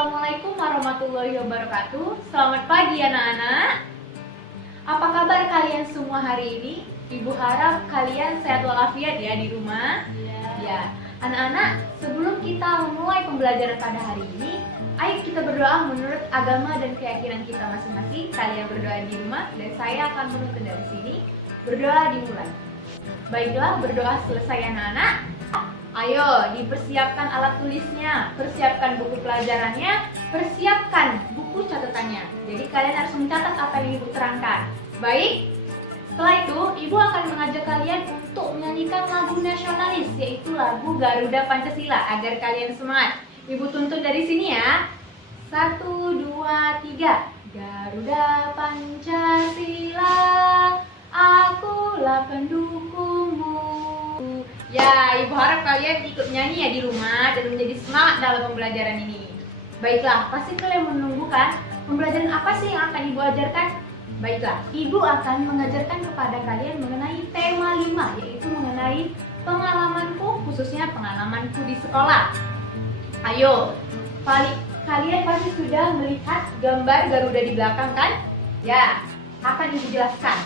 Assalamualaikum warahmatullahi wabarakatuh. Selamat pagi anak-anak. Apa kabar kalian semua hari ini? Ibu harap kalian sehat walafiat ya di rumah. Ya, anak-anak, sebelum kita memulai pembelajaran pada hari ini, ayo kita berdoa menurut agama dan keyakinan kita masing-masing. Kalian berdoa di rumah dan saya akan menuntun dari sini. Berdoa dimulai. Baiklah, berdoa selesai anak-anak. Ayo, dipersiapkan alat tulisnya, persiapkan buku pelajarannya, persiapkan buku catatannya. Jadi kalian harus mencatat apa yang Ibu terangkan. Baik, setelah itu Ibu akan mengajak kalian untuk menyanyikan lagu nasionalis, yaitu lagu Garuda Pancasila, agar kalian semangat. Ibu tuntun dari sini ya. 1, 2, 3. Garuda Pancasila, akulah pendukungmu. Ya, Ibu harap kalian ikut nyanyi ya di rumah dan menjadi semangat dalam pembelajaran ini. Baiklah, pasti kalian menunggu kan? Pembelajaran apa sih yang akan Ibu ajarkan? Baiklah, Ibu akan mengajarkan kepada kalian mengenai tema 5, yaitu mengenai pengalamanku, khususnya pengalamanku di sekolah. Ayo, kalian pasti sudah melihat gambar Garuda di belakang kan? Ya, akan Ibu jelaskan.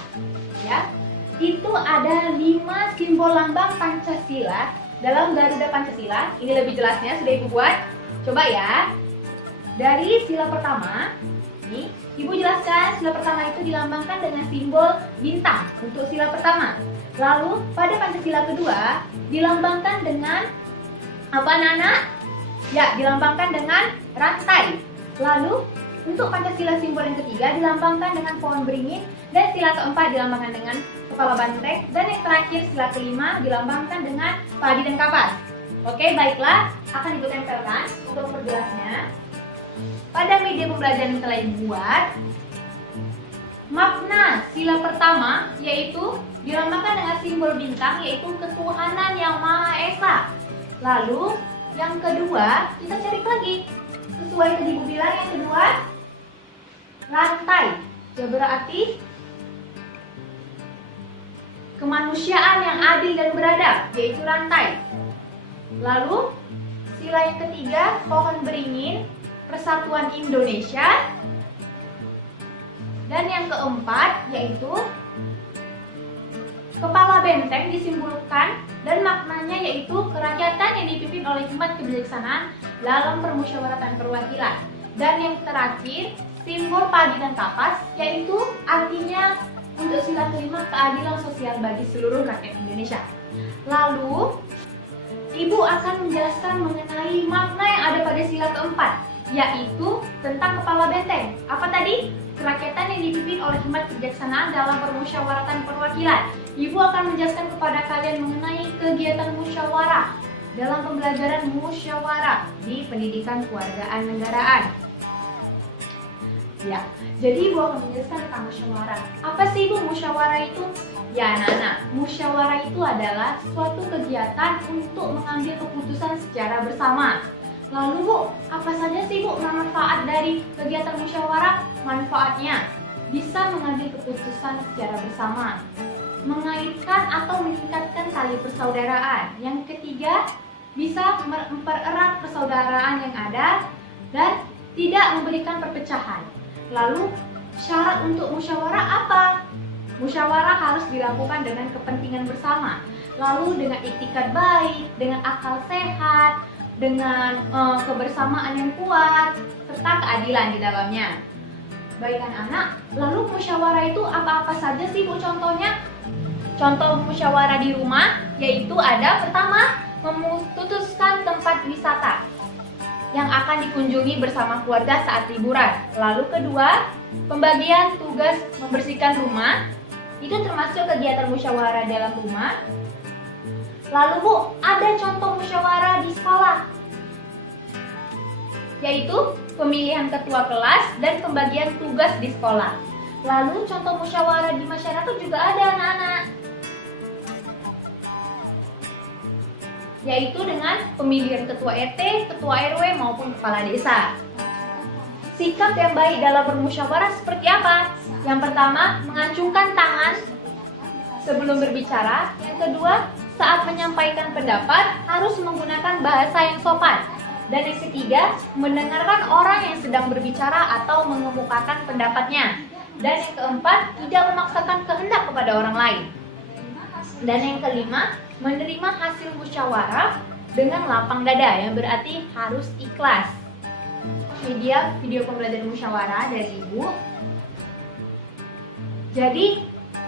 Ya. Itu ada 5 simbol lambang Pancasila dalam Garuda Pancasila. Ini lebih jelasnya sudah Ibu buat. Coba ya. Dari sila pertama, nih, Ibu jelaskan sila pertama itu dilambangkan dengan simbol bintang untuk sila pertama. Lalu pada Pancasila kedua dilambangkan dengan apa anak-anak? Ya, dilambangkan dengan rantai. Lalu untuk Pancasila simbol yang ketiga dilambangkan dengan pohon beringin, dan sila keempat dilambangkan dengan kepala banteng, dan yang terakhir sila kelima dilambangkan dengan padi dan kapas. Oke, baiklah, akan Ibu tempelkan untuk perjelasnya. Pada media pembelajaran yang telah Ibu buat, makna sila pertama yaitu dilambangkan dengan simbol bintang, yaitu ketuhanan yang Maha Esa. Lalu yang kedua kita cari lagi, sesuai tadi Ibu bilang, yang kedua rantai, ya berarti kemanusiaan yang adil dan beradab, yaitu rantai. Lalu sila yang ketiga pohon beringin, persatuan Indonesia. Dan yang keempat yaitu kepala benteng disimbolkan dan maknanya yaitu kerakyatan yang dipimpin oleh hikmat kebijaksanaan dalam permusyawaratan perwakilan. Dan yang terakhir simbol padi dan kapas, yaitu artinya untuk sila kelima keadilan sosial bagi seluruh rakyat Indonesia. Lalu Ibu akan menjelaskan mengenai makna yang ada pada sila keempat, yaitu tentang kepala benteng. Apa tadi? Kerakyatan yang dipimpin oleh hikmat kebijaksanaan dalam permusyawaratan perwakilan. Ibu akan menjelaskan kepada kalian mengenai kegiatan musyawarah dalam pembelajaran musyawarah di pendidikan kewargaan negaraan. Ya, jadi Ibu akan menjelaskan tentang musyawarah. Apa sih Ibu musyawarah itu? Ya anak-anak, musyawarah itu adalah suatu kegiatan untuk mengambil keputusan secara bersama. Lalu Bu, apa saja sih Bu manfaat dari kegiatan musyawarah? Manfaatnya bisa mengambil keputusan secara bersama, mengaitkan atau meningkatkan tali persaudaraan. Yang ketiga, bisa mempererat persaudaraan yang ada dan tidak memberikan perpecahan. Lalu syarat untuk musyawarah apa? Musyawarah harus dilakukan dengan kepentingan bersama, lalu dengan iktikad baik, dengan akal sehat, dengan kebersamaan yang kuat, serta keadilan di dalamnya. Baik anak-anak, lalu musyawarah itu apa-apa saja sih Bu contohnya? Contoh musyawarah di rumah yaitu ada pertama, memutuskan tempat wisata yang akan dikunjungi bersama keluarga saat liburan. Lalu kedua, pembagian tugas membersihkan rumah. Itu termasuk kegiatan musyawarah dalam rumah. Lalu Bu, ada contoh musyawarah di sekolah, yaitu pemilihan ketua kelas dan pembagian tugas di sekolah. Lalu contoh musyawarah di masyarakat juga ada anak-anak, yaitu dengan pemilihan ketua RT, ketua RW maupun kepala desa. Sikap yang baik dalam bermusyawarah seperti apa? Yang pertama, mengacungkan tangan sebelum berbicara. Yang kedua, saat menyampaikan pendapat harus menggunakan bahasa yang sopan. Dan yang ketiga, mendengarkan orang yang sedang berbicara atau mengemukakan pendapatnya. Dan yang keempat, tidak memaksakan kehendak kepada orang lain. Dan yang kelima, menerima hasil musyawarah dengan lapang dada, yang berarti harus ikhlas. Ini dia video pembelajaran musyawarah dari Ibu. Jadi,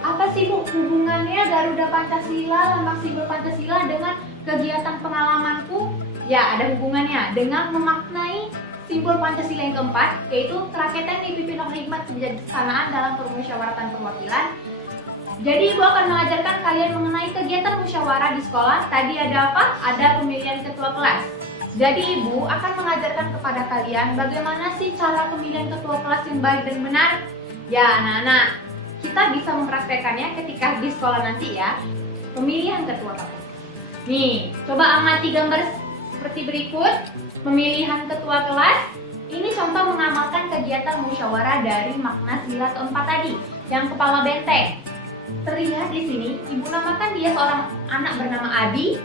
apa sih Bu hubungannya Garuda Pancasila, lambang simbol Pancasila dengan kegiatan pengalamanku? Ya, ada hubungannya dengan memaknai simbol Pancasila yang keempat, yaitu kerakyatan dipimpin oleh hikmat kebijaksanaan dalam permusyawaratan perwakilan. Jadi Ibu akan mengajarkan kalian mengenai kegiatan musyawarah di sekolah. Tadi ada apa? Ada pemilihan ketua kelas. Jadi Ibu akan mengajarkan kepada kalian bagaimana sih cara pemilihan ketua kelas yang baik dan benar. Ya anak-anak, kita bisa mempraktekannya ketika di sekolah nanti ya. Pemilihan ketua kelas. Nih, coba amati gambar seperti berikut. Pemilihan ketua kelas. Ini contoh mengamalkan kegiatan musyawarah dari makna sila keempat tadi, yang kepala benteng. Terlihat di sini, Ibu namakan dia seorang anak bernama Adi.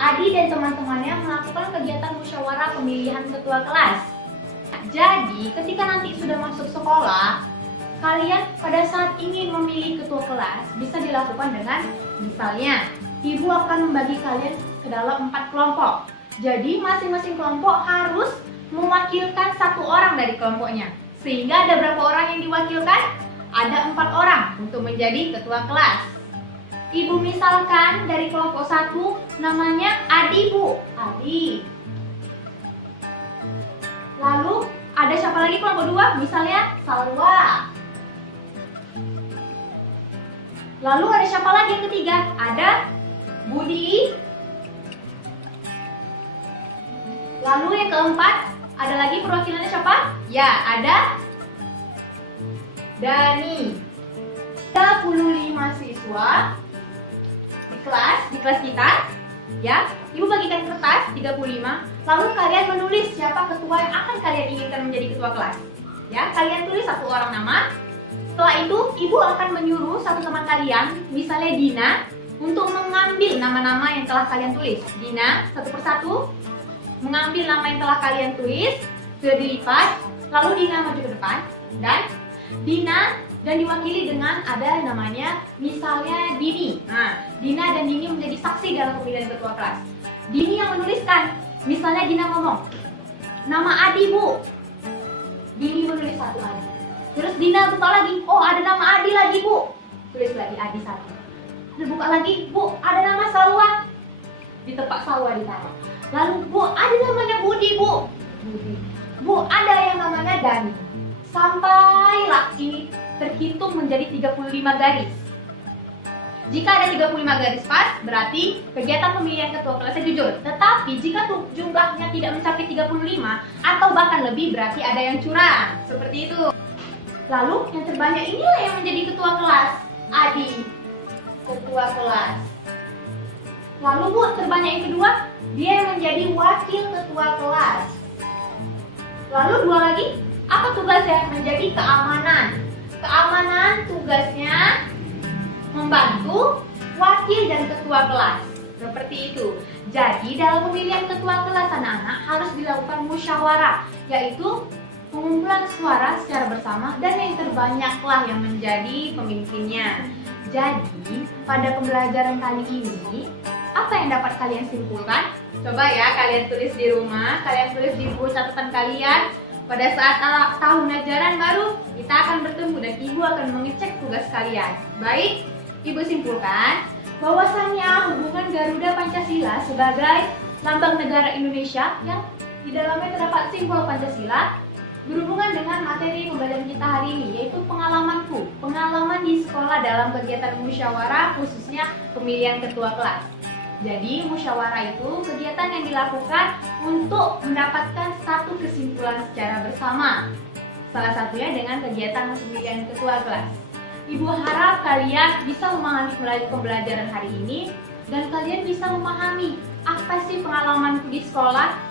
Adi dan teman-temannya melakukan kegiatan musyawarah pemilihan ketua kelas. Jadi, ketika nanti sudah masuk sekolah, kalian pada saat ingin memilih ketua kelas bisa dilakukan dengan misalnya Ibu akan membagi kalian ke dalam 4 kelompok. Jadi masing-masing kelompok harus mewakilkan 1 orang dari kelompoknya. Sehingga ada berapa orang yang diwakilkan? Ada 4 orang untuk menjadi ketua kelas. Ibu misalkan dari kelompok 1 namanya Adi Bu. Adi. Lalu ada siapa lagi kelompok 2? Misalnya Salwa. Lalu ada siapa lagi yang ketiga? Ada Budi. Lalu yang keempat, ada lagi perwakilannya siapa? Ya, ada Dani. 35 siswa di kelas kita. Ya, Ibu bagikan kertas 35. Lalu kalian menulis siapa ketua yang akan kalian inginkan menjadi ketua kelas. Ya, kalian tulis 1 orang nama. Setelah itu, Ibu akan menyuruh satu teman kalian, misalnya Dina, untuk mengambil nama-nama yang telah kalian tulis. Dina, satu persatu, mengambil nama yang telah kalian tulis, sudah dilipat, lalu Dina maju ke depan, dan Dina diwakili dengan ada namanya, misalnya Dini. Nah, Dina dan Dini menjadi saksi dalam pemilihan ketua kelas. Dini yang menuliskan, misalnya Dina ngomong, nama Adi Bu. Dini menulis 1 Adi. Terus Dina buka lagi, oh ada nama Adi lagi Bu. Tulis lagi Adi 1. Terus buka lagi, Bu ada nama Salwa. Ditepak Salwa ditaruh. Lalu Bu ada namanya Budi Bu. Budi. Bu ada yang namanya Dani. Sampailah ini terhitung menjadi 35 garis. Jika ada 35 garis pas, berarti kegiatan pemilihan ketua kelasnya jujur. Tetapi jika jumlahnya tidak mencapai 35 atau bahkan lebih, berarti ada yang curang. Seperti itu. Lalu yang terbanyak inilah yang menjadi ketua kelas. Adi, ketua kelas. Lalu Bu, terbanyak yang kedua, dia yang menjadi wakil ketua kelas. Lalu 2 lagi, apa tugasnya? Menjadi keamanan. Keamanan tugasnya membantu wakil dan ketua kelas. Seperti itu. Jadi dalam pemilihan ketua kelas anak-anak harus dilakukan musyawarah, yaitu pengumpulan suara secara bersama dan yang terbanyaklah yang menjadi pemimpinnya. Jadi pada pembelajaran kali ini, apa yang dapat kalian simpulkan? Coba ya kalian tulis di rumah, kalian tulis di buku catatan kalian. Pada saat tahun ajaran baru, kita akan bertemu dan Ibu akan mengecek tugas kalian. Baik, Ibu simpulkan bahwasannya hubungan Garuda Pancasila sebagai lambang negara Indonesia yang di dalamnya terdapat simbol Pancasila berhubungan dengan materi pembelajaran kita hari ini, yaitu pengalaman di sekolah dalam kegiatan musyawarah, khususnya pemilihan ketua kelas. Jadi musyawarah itu kegiatan yang dilakukan untuk mendapatkan satu kesimpulan secara bersama. Salah satunya dengan kegiatan pemilihan ketua kelas. Ibu harap kalian bisa memahami melalui pembelajaran hari ini dan kalian bisa memahami apa sih pengalamanku di sekolah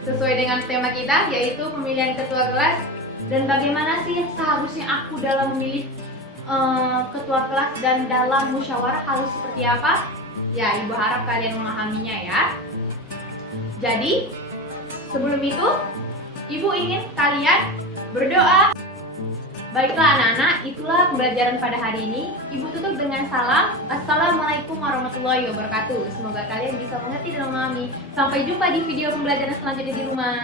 sesuai dengan tema kita, yaitu pemilihan ketua kelas, dan bagaimana sih seharusnya aku dalam memilih ketua kelas dan dalam musyawarah harus seperti apa. Ya, Ibu harap kalian memahaminya ya. Jadi Sebelum itu, Ibu ingin kalian berdoa. Baiklah anak-anak, itulah pembelajaran pada hari ini. Ibu tutup dengan salam. Assalamualaikum warahmatullahi wabarakatuh. Semoga kalian bisa mengerti dan memahami. Sampai jumpa di video pembelajaran selanjutnya di rumah.